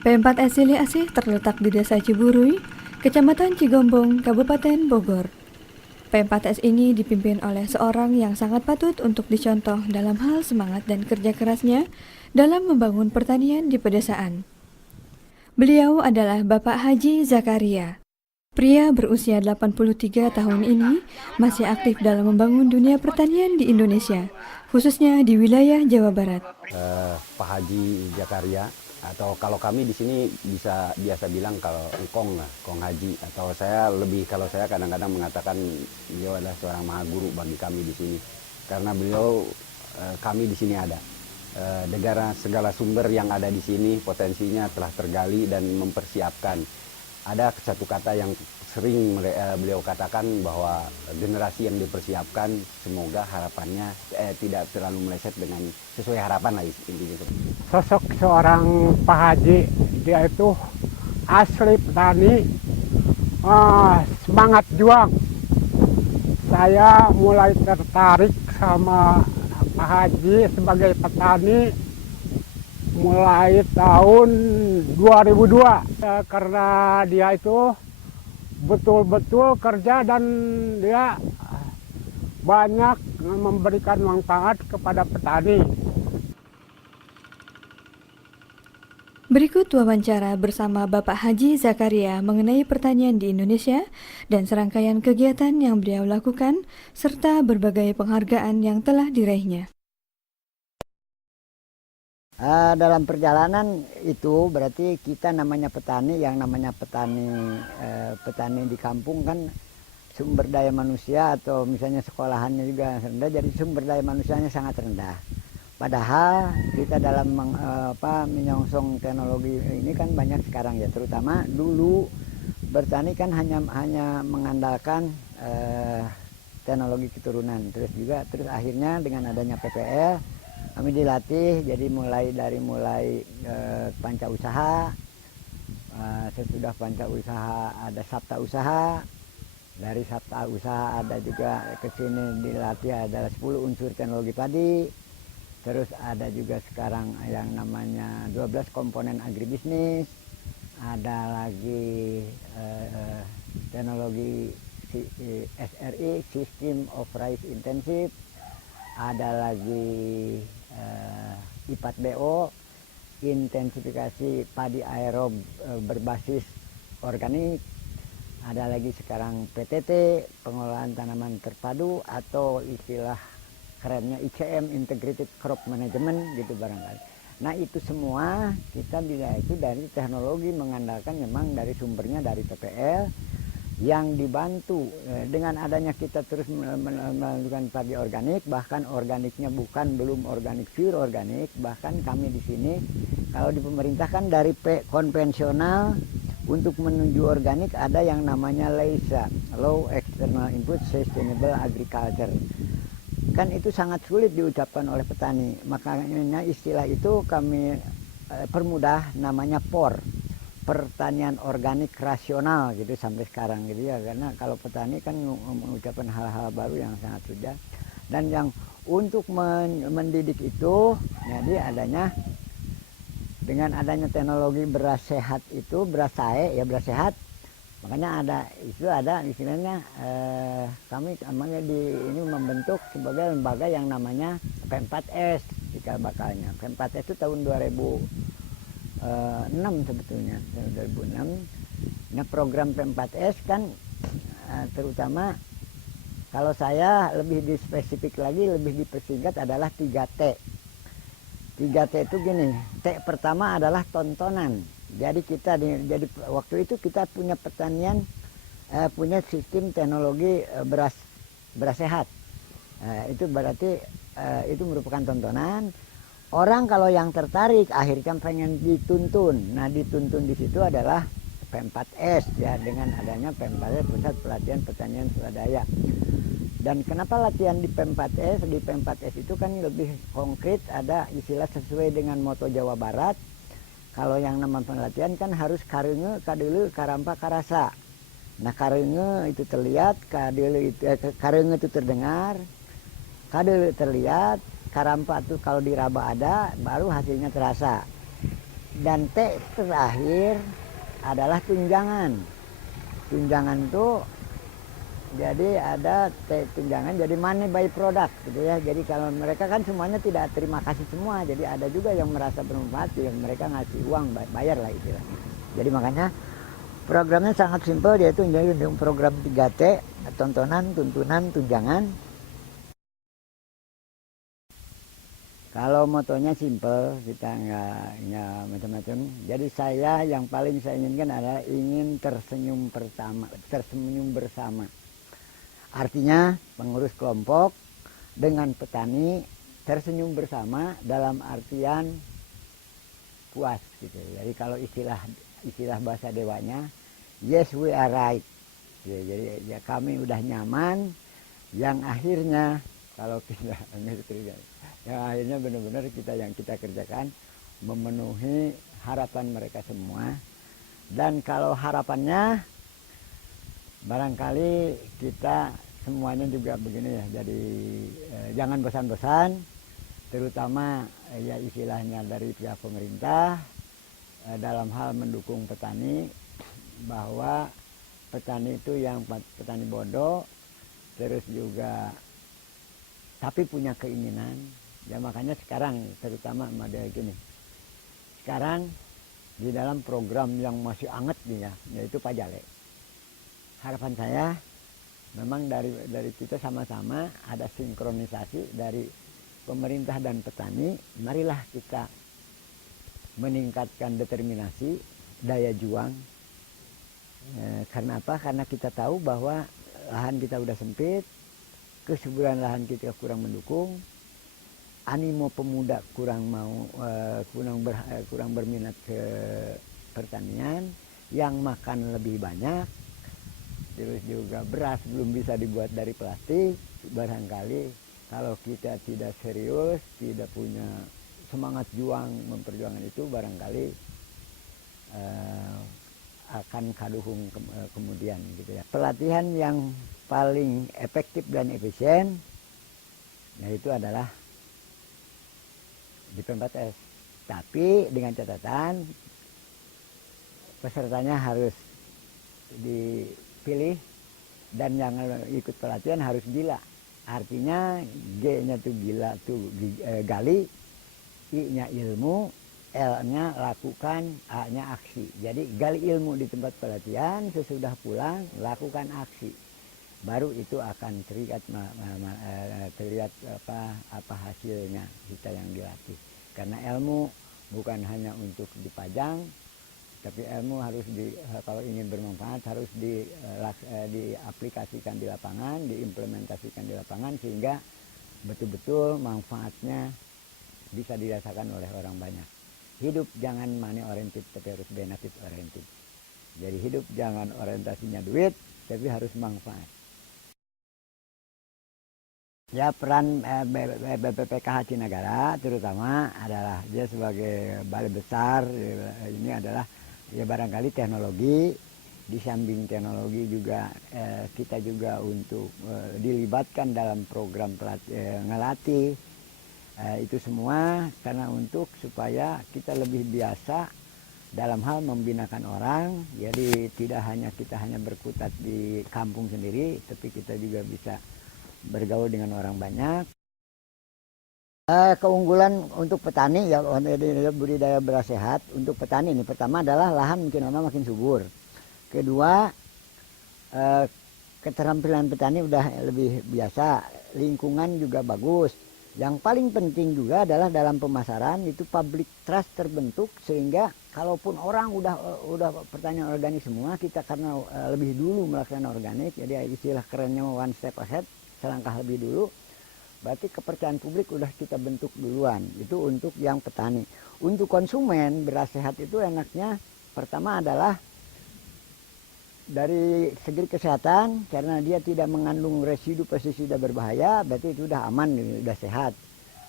P4S Sili Asih terletak di Desa Ciburui, Kecamatan Cigombong, Kabupaten Bogor. P4S ini dipimpin oleh seorang yang sangat patut untuk dicontoh dalam hal semangat dan kerja kerasnya dalam membangun pertanian di pedesaan. Beliau adalah Bapak Haji Zakaria. Pria berusia 83 tahun ini masih aktif dalam membangun dunia pertanian di Indonesia, khususnya di wilayah Jawa Barat. Pak Haji Zakaria, atau kalau kami di sini biasa bilang kalau Engkong lah, Kong Haji, atau kalau saya kadang-kadang mengatakan beliau adalah seorang maha guru bagi kami di sini, karena kami di sini ada segala sumber yang ada di sini potensinya telah tergali dan mempersiapkan. Ada satu kata yang sering beliau katakan bahwa generasi yang dipersiapkan semoga harapannya tidak terlalu meleset dengan sesuai harapan lah intinya. Sosok seorang Pak Haji, dia itu asli petani, semangat juang. Saya mulai tertarik sama Pak Haji sebagai petani mulai tahun 2002 karena dia itu betul-betul kerja dan dia banyak memberikan manfaat kepada petani. Berikut wawancara bersama Bapak Haji Zakaria mengenai pertanian di Indonesia dan serangkaian kegiatan yang beliau lakukan serta berbagai penghargaan yang telah diraihnya. Dalam perjalanan itu berarti kita namanya petani, yang namanya petani di kampung kan sumber daya manusia atau misalnya sekolahannya juga rendah, jadi sumber daya manusianya sangat rendah. Padahal kita dalam menyongsong teknologi ini kan banyak sekarang ya, terutama dulu bertani kan hanya mengandalkan teknologi keturunan, terus akhirnya dengan adanya PPL kami dilatih, jadi mulai panca usaha, sesudah panca usaha ada sabta usaha, dari sabta usaha ada juga ke sini dilatih adalah 10 unsur teknologi padi, terus ada juga sekarang yang namanya 12 komponen agribisnis, ada lagi teknologi SRI, System of Rice Intensive, ada lagi I4BO, intensifikasi padi aerob berbasis organik, ada lagi sekarang PTT, pengelolaan tanaman terpadu, atau istilah kerennya ICM, Integrated Crop Management gitu barangkali. Nah itu semua kita itu dari teknologi mengandalkan memang dari sumbernya dari PPL, yang dibantu dengan adanya kita terus melakukan padi organik, bahkan organiknya belum organik, pure organik. Bahkan kami di sini kalau di pemerintah kan dari konvensional untuk menuju organik ada yang namanya LEISA, Low External Input Sustainable Agriculture. Kan itu sangat sulit diucapkan oleh petani, makanya istilah itu kami permudah, namanya POR, pertanian organik rasional gitu sampai sekarang gitu ya, karena kalau petani kan mengucapkan hal-hal baru yang sangat sudah. Dan yang untuk mendidik itu jadi dengan adanya teknologi beras sehat itu, beras sae ya, beras sehat, makanya ada istilahnya kami namanya ini membentuk sebagai lembaga yang namanya P4S cikal bakalnya. P4S itu tahun 2006 sebetulnya, tahun 2006. Nah program P4S kan terutama kalau saya lebih dispesifik lagi, lebih dipersingkat adalah 3T. 3T itu gini, T pertama adalah tontonan. Jadi jadi waktu itu kita punya pertanian, punya sistem teknologi beras sehat. Itu berarti itu merupakan tontonan. Orang kalau yang tertarik akhirnya pengen dituntun. Nah dituntun di situ adalah P4S ya, dengan adanya P4S, Pusat Pelatihan Pertanian Swadaya. Dan kenapa latihan di P4S? Di P4S itu kan lebih konkret, ada istilah sesuai dengan moto Jawa Barat. Kalau yang nama pelatihan kan harus kareunge, kadeuleuk, karampa, karasa. Nah kareunge itu terlihat, kareunge itu terdengar, kadeuleuk terlihat, karampa itu kalau diraba ada, baru hasilnya terasa. Dan T terakhir adalah tunjangan. Tunjangan tuh jadi ada tunjangan, jadi money by product gitu ya. Jadi kalau mereka kan semuanya tidak terima kasih semua, jadi ada juga yang merasa bermanfaat, yang mereka ngasih uang bayar lah istilahnya. Jadi makanya programnya sangat simpel, yaitu program 3T, tontonan, tuntunan, tunjangan. Kalau motonya simpel, kita nggak macam-macam. Jadi saya yang paling saya inginkan adalah ingin tersenyum bersama. Artinya pengurus kelompok dengan petani tersenyum bersama dalam artian puas gitu. Jadi kalau istilah bahasa dewanya, yes we are right. Jadi ya kami udah nyaman, yang akhirnya kalau kita yang akhirnya benar-benar yang kita kerjakan memenuhi harapan mereka semua. Dan kalau harapannya barangkali kita semuanya juga begini ya, jadi jangan bosan-bosan, terutama ya istilahnya dari pihak pemerintah dalam hal mendukung petani, bahwa petani itu yang petani bodoh, terus juga tapi punya keinginan. Ya makanya sekarang terutama model gini, sekarang di dalam program yang masih anget nih ya, yaitu Pajale. Harapan saya memang dari kita sama-sama ada sinkronisasi dari pemerintah dan petani. Marilah kita meningkatkan determinasi, daya juang. Karena apa? Karena kita tahu bahwa lahan kita udah sempit, kesuburan lahan kita kurang mendukung, animo pemuda kurang berminat ke pertanian, yang makan lebih banyak. Terus juga beras belum bisa dibuat dari plastik. Barangkali kalau kita tidak serius, tidak punya semangat juang memperjuangkan itu, barangkali akan kaduhung kemudian gitu ya. Pelatihan yang paling efektif dan efisien yaitu adalah di P4S. Tapi dengan catatan pesertanya harus dipilih dan yang ikut pelatihan harus gila. Artinya G-nya tuh gila tuh gali, I-nya ilmu, L-nya lakukan, A-nya aksi. Jadi gali ilmu di tempat pelatihan, sesudah pulang lakukan aksi. Baru itu akan terlihat apa hasilnya kita yang dilatih. Karena ilmu bukan hanya untuk dipajang, tapi ilmu harus kalau ingin bermanfaat harus diaplikasikan di lapangan, diimplementasikan di lapangan, sehingga betul-betul manfaatnya bisa dirasakan oleh orang banyak. Hidup jangan money oriented, tapi harus benefit oriented. Jadi hidup jangan orientasinya duit, tapi harus manfaat. Ya, peran BPPKH Cinagara terutama adalah dia sebagai balai besar. Ini adalah ya barangkali teknologi, di samping teknologi juga kita juga untuk dilibatkan dalam program ngelatih itu semua karena untuk supaya kita lebih biasa dalam hal membinakan orang. Jadi tidak hanya kita berkutat di kampung sendiri, tapi kita juga bisa bergaul dengan orang banyak. Keunggulan untuk petani ya, budidaya beras sehat untuk petani ini pertama adalah lahan makin lama makin subur. Kedua, keterampilan petani udah lebih biasa, lingkungan juga bagus. Yang paling penting juga adalah dalam pemasaran itu public trust terbentuk, sehingga kalaupun orang udah pertanian organik semua, kita karena lebih dulu melaksanakan organik, jadi istilah kerennya one step ahead, selangkah lebih dulu, berarti kepercayaan publik udah kita bentuk duluan. Itu untuk yang petani. Untuk konsumen beras sehat itu enaknya pertama adalah dari segi kesehatan, karena dia tidak mengandung residu pestisida berbahaya, berarti itu udah aman, udah sehat.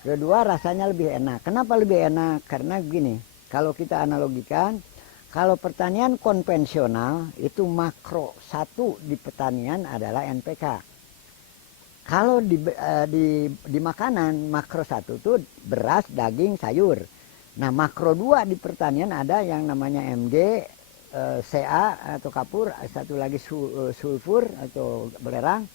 Kedua, rasanya lebih enak. Kenapa lebih enak? Karena begini, kalau kita analogikan, kalau pertanian konvensional itu makro satu di pertanian adalah NPK. Kalau di makanan makro satu itu beras, daging, sayur. Nah, makro 2 di pertanian ada yang namanya Mg, Ca atau kapur, satu lagi sulfur atau belerang.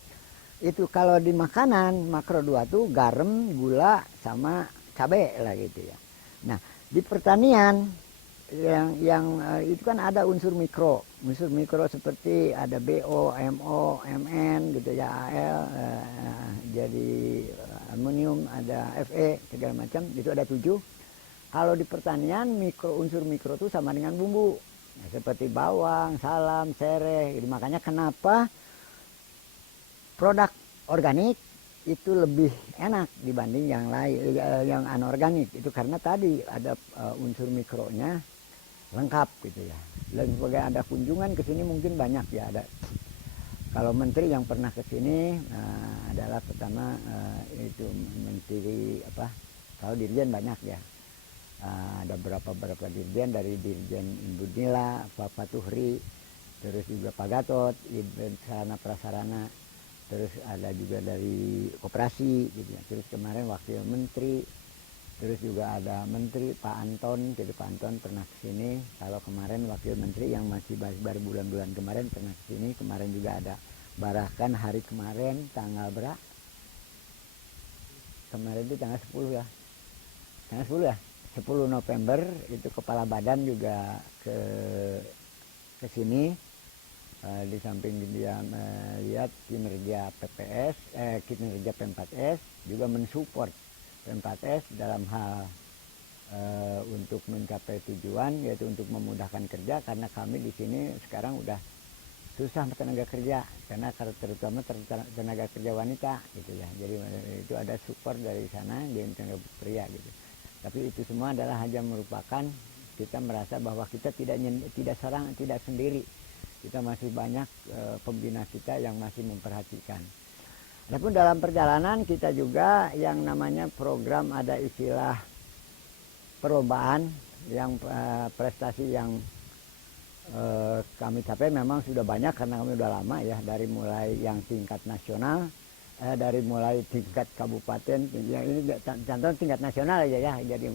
Itu kalau di makanan makro 2 tuh garam, gula sama cabai lah gitu ya. Nah, di pertanian yang itu kan ada unsur mikro seperti ada BO, MO, MN gitu ya, Al, jadi amonium, ada Fe segala macam, itu ada 7. Kalau di pertanian unsur mikro itu sama dengan bumbu, nah, seperti bawang, salam, sereh. Jadi makanya kenapa produk organik itu lebih enak dibanding yang lain, yang anorganik. Itu karena tadi ada unsur mikronya lengkap gitu ya. Dan sebagai ada kunjungan ke sini mungkin banyak ya ada. Kalau menteri yang pernah ke sini adalah pertama itu menteri apa? Kalau dirjen banyak ya. Ada berapa dirjen, dari Dirjen Imbudnila, Pak Patuhri, terus juga Pak Gatot, Sarana Prasarana, terus ada juga dari koperasi gitu ya. Terus kemarin wakil menteri, terus juga ada menteri Pak Anton, jadi Pak Anton pernah ke sini. Kalau kemarin wakil menteri yang masih baru bulan-bulan kemarin pernah ke sini. Kemarin juga ada bahkan hari kemarin tanggal berapa? Kemarin itu tanggal 10 ya. Tanggal 10 ya? 10 November itu kepala badan juga ke sini. Di samping dia melihat kinerja PPS, kinerja P4S, juga mensupport P4S dalam hal untuk mencapai tujuan, yaitu untuk memudahkan kerja, karena kami di sini sekarang udah susah tenaga kerja, karena terutama tenaga kerja wanita gitu ya. Jadi itu ada support dari sana, di tenaga pria gitu. Tapi itu semua adalah hanya merupakan kita merasa bahwa kita tidak sendiri. Kita masih banyak pembina kita yang masih memperhatikan. Adapun dalam perjalanan kita juga yang namanya program, ada istilah perlombaan yang prestasi yang kami capai memang sudah banyak karena kami sudah lama ya, dari mulai yang tingkat nasional, dari mulai tingkat kabupaten, yang ini contoh tingkat nasional aja ya. Jadi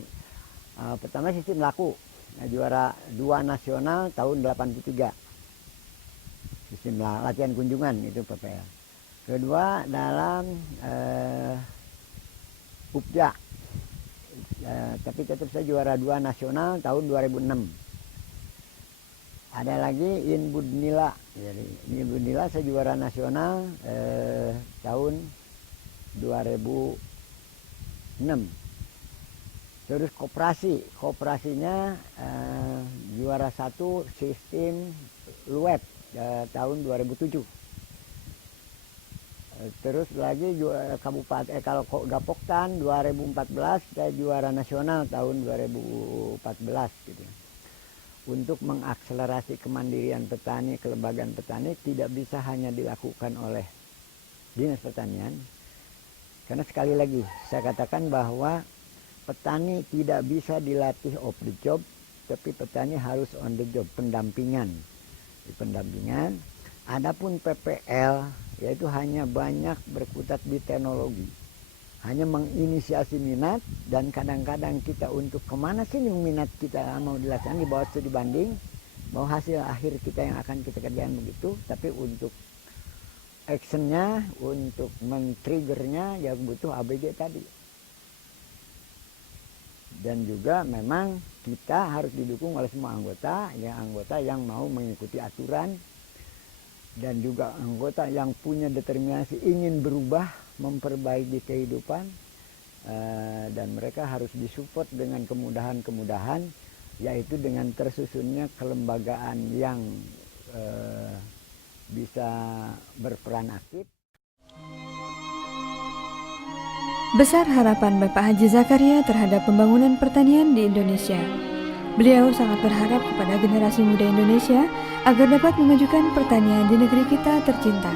pertama sistem laku, juara 2 nasional tahun 83. Sistem latihan kunjungan itu PPL. Kedua dalam UPJA, tapi tetap saya juara 2 nasional tahun 2006. Ada lagi Inbudnila, jadi Inbudnila saya juara nasional tahun 2006. Terus kooperasinya juara 1 sistem LUET tahun 2007. Terus lagi kabupaten kalau Gapoktan 2014 saya juara nasional tahun 2014 gitu. Untuk mengakselerasi kemandirian petani, kelembagaan petani tidak bisa hanya dilakukan oleh Dinas Pertanian. Karena sekali lagi saya katakan bahwa petani tidak bisa dilatih off the job, tapi petani harus on the job, pendampingan. Di pendampingan, adapun PPL yaitu hanya banyak berkutat di teknologi, hanya menginisiasi minat, dan kadang-kadang kita untuk kemana sih minat kita mau dilaksanakan di bawah studi banding, mau hasil akhir kita yang akan kita kerjakan begitu, tapi untuk actionnya, untuk men-triggernya yang butuh ABG tadi. Dan juga memang kita harus didukung oleh semua anggota yang mau mengikuti aturan, dan juga anggota yang punya determinasi ingin berubah, memperbaiki kehidupan, dan mereka harus disupport dengan kemudahan-kemudahan, yaitu dengan tersusunnya kelembagaan yang bisa berperan aktif. Besar harapan Bapak Haji Zakaria terhadap pembangunan pertanian di Indonesia. Beliau sangat berharap kepada generasi muda Indonesia agar dapat memajukan pertanian di negeri kita tercinta.